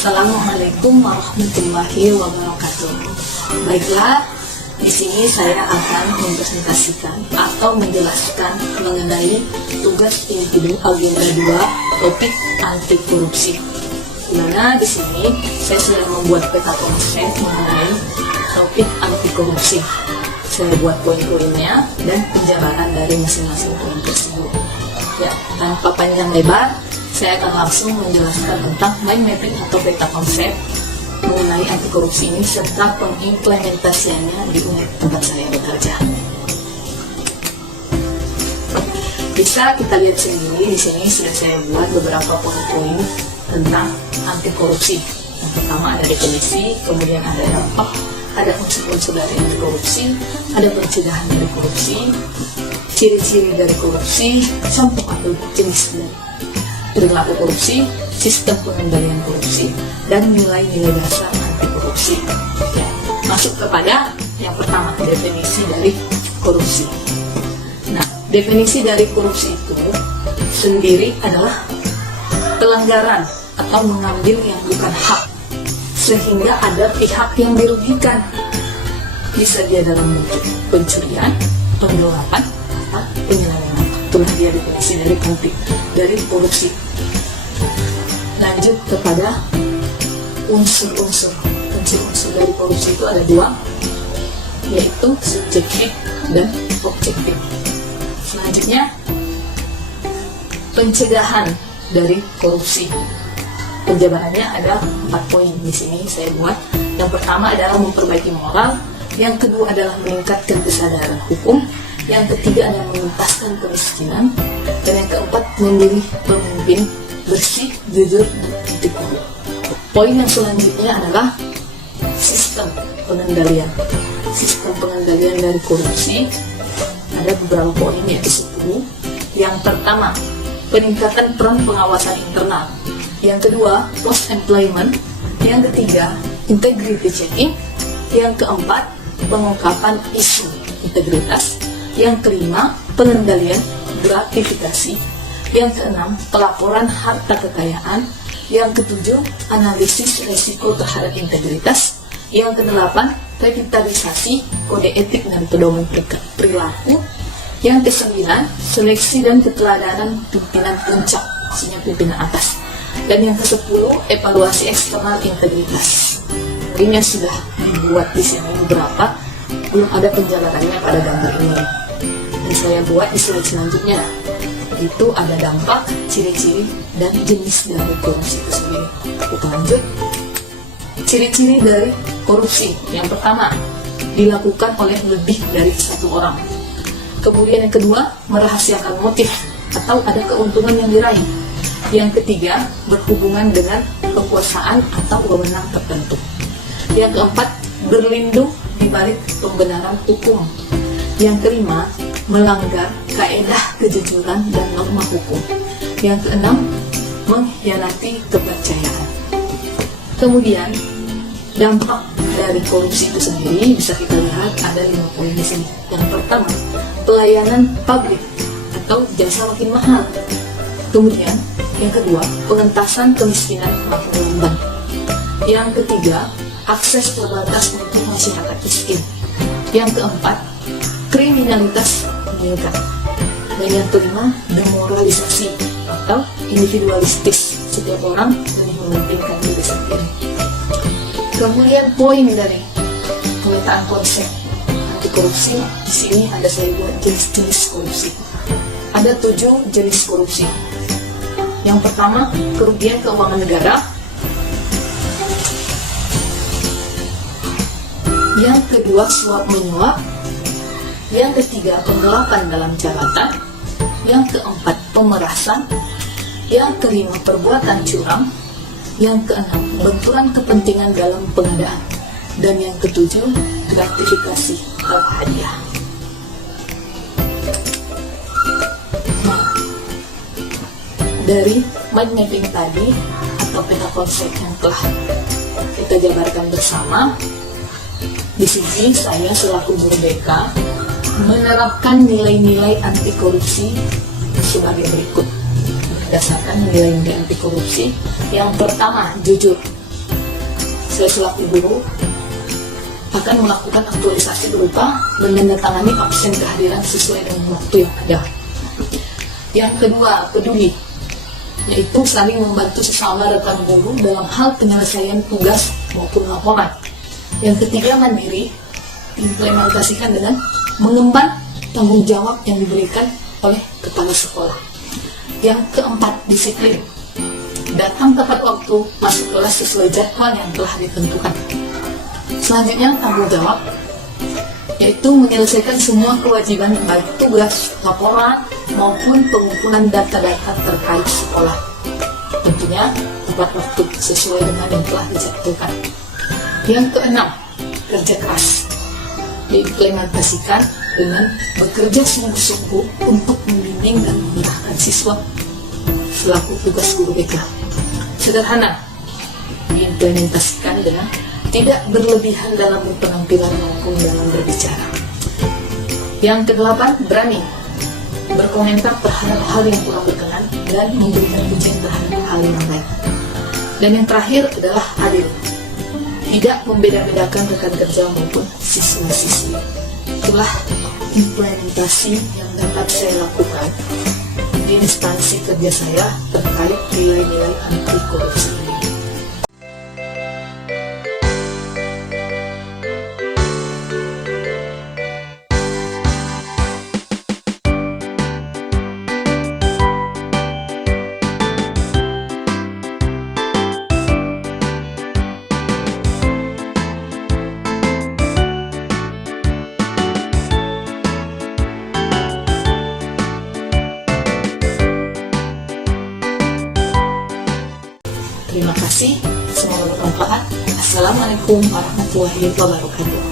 Assalamualaikum warahmatullahi wabarakatuh. Baiklah, di sini saya akan mempresentasikan atau menjelaskan mengenai tugas individu agenda 2 topik anti korupsi. Di mana di sini saya sudah membuat peta konsep mengenai topik anti korupsi. Saya buat poin-poinnya dan penjabaran dari masing-masing poin tersebut. Ya, tanpa panjang lebar, saya akan langsung menjelaskan tentang mind mapping atau peta konsep mengenai anti korupsi ini serta pengimplementasiannya di unit tempat saya bekerja. Bisa kita lihat sendiri, di sini sudah saya buat beberapa poin-poin tentang anti korupsi. Yang pertama ada definisi, kemudian ada dampak, ada unsur-unsur dari anti korupsi, ada pencegahan dari korupsi, ciri-ciri dari korupsi, contoh atau jenis dari perilaku korupsi, sistem pengendalian korupsi, dan nilai-nilai dasar anti korupsi. Ya, masuk kepada yang pertama, definisi dari korupsi. Nah, definisi dari korupsi itu sendiri adalah pelanggaran atau mengambil yang bukan hak sehingga ada pihak yang dirugikan. Bisa dia dalam bentuk pencurian, penggelapan, atau penyelewengan. Itulah dia definisi dari korupsi. Lanjut kepada unsur-unsur dari korupsi itu ada dua, yaitu subjektif dan objektif. Selanjutnya pencegahan dari korupsi. Penjabarannya ada 4 poin di sini saya buat. Yang pertama adalah memperbaiki moral, yang kedua adalah meningkatkan kesadaran hukum, yang ketiga adalah menuntaskan kemiskinan, dan yang keempat memilih pemimpin bersih, jujur, dan anti korupsi. Poin yang selanjutnya adalah sistem pengendalian. Sistem pengendalian dari korupsi ada beberapa poin, yaitu 10. Yang pertama, peningkatan peran pengawasan internal. Yang kedua, post employment. Yang ketiga, integrity checking. Yang keempat, pengungkapan isu integritas. Yang kelima, pengendalian gratifikasi. Yang keenam, pelaporan harta kekayaan. Yang ketujuh, analisis risiko terhadap integritas. Yang kedelapan, revitalisasi kode etik dan pedoman perilaku. Yang kesembilan, seleksi dan keteladanan pimpinan puncak, maksudnya pimpinan atas. Dan yang ke-10, evaluasi eksternal integritas. Ini yang sudah dibuat di sini beberapa, belum ada penjelasannya pada gambar ini. Dan saya buat di slide selanjutnya. Itu ada dampak, ciri-ciri, dan jenis dari korupsi itu sendiri. Kita lanjut. Ciri-ciri dari korupsi. Yang pertama, dilakukan oleh lebih dari satu orang. Kemudian yang kedua, merahasiakan motif atau ada keuntungan yang diraih. Yang ketiga, berhubungan dengan kekuasaan atau wewenang tertentu. Yang keempat, berlindung di balik pembenaran hukum. Yang kelima, melanggar kaedah kejujuran dan norma hukum. Yang keenam, mengkhianati kepercayaan. Kemudian, dampak dari korupsi itu sendiri bisa kita lihat ada 5 poin di sini. Yang pertama, pelayanan publik atau jasa makin mahal. Kemudian, yang kedua, pengentasan kemiskinan makin lamban. Yang ketiga, akses terbatas untuk masyarakat miskin. Yang keempat, kriminalitas meningkat. Dan yang kelima, demoralisasi atau individualistis. Setiap orang lebih mementingkan diri sendiri. Kemudian poin dari pemetaan konsep anti korupsi, di sini ada saya buat jenis-jenis korupsi. Ada 7 jenis korupsi. Yang pertama, kerugian keuangan negara. Yang kedua, suap menyuap. Yang ketiga, penggelapan dalam jabatan. Yang keempat, pemerasan. Yang kelima, perbuatan curang. Yang keenam, benturan kepentingan dalam pengadaan. Dan yang ketujuh, gratifikasi atau hadiah. Dari mind mapping tadi atau peta konsep yang telah kita jabarkan bersama, di sini saya selaku guru BK menerapkan nilai-nilai anti korupsi sebagai berikut. Berdasarkan nilai-nilai anti korupsi, yang pertama, jujur. saya selaku guru akan melakukan aktualisasi berupa menandatangani absen kehadiran sesuai dengan waktu yang ada. Yang kedua, peduli, yaitu saling membantu sesama rekan guru dalam hal penyelesaian tugas maupun laporan. Yang ketiga, mandiri, implementasikan dengan mengemban tanggung jawab yang diberikan oleh kepala sekolah. Yang keempat, disiplin, datang tepat waktu, masuk kelas sesuai jadwal yang telah ditentukan. Selanjutnya, tanggung jawab, yaitu menyelesaikan semua kewajiban baik tugas, laporan, maupun pengumpulan data-data terkait sekolah. Tentunya tepat waktu sesuai dengan yang telah dijadwalkan. Yang keenam, kerja keras, diimplementasikan dengan bekerja sungguh-sungguh untuk membimbing dan mengarahkan siswa selaku tugas guru BK. Sederhana, diimplementasikan dengan tidak berlebihan dalam berpenampilan maupun dalam berbicara. Yang kedelapan, berani berkomentar terhadap hal yang kurang berkenan dan memberikan pujian terhadap hal yang baik. Dan yang terakhir adalah adil, tidak membeda-bedakan rekan kerja maupun siswa-siswi. Itulah implementasi yang dapat saya lakukan di instansi kerja saya terkait nilai-nilai anti korupsi ini. Terima kasih, semoga bermanfaat. Assalamualaikum warahmatullahi wabarakatuh.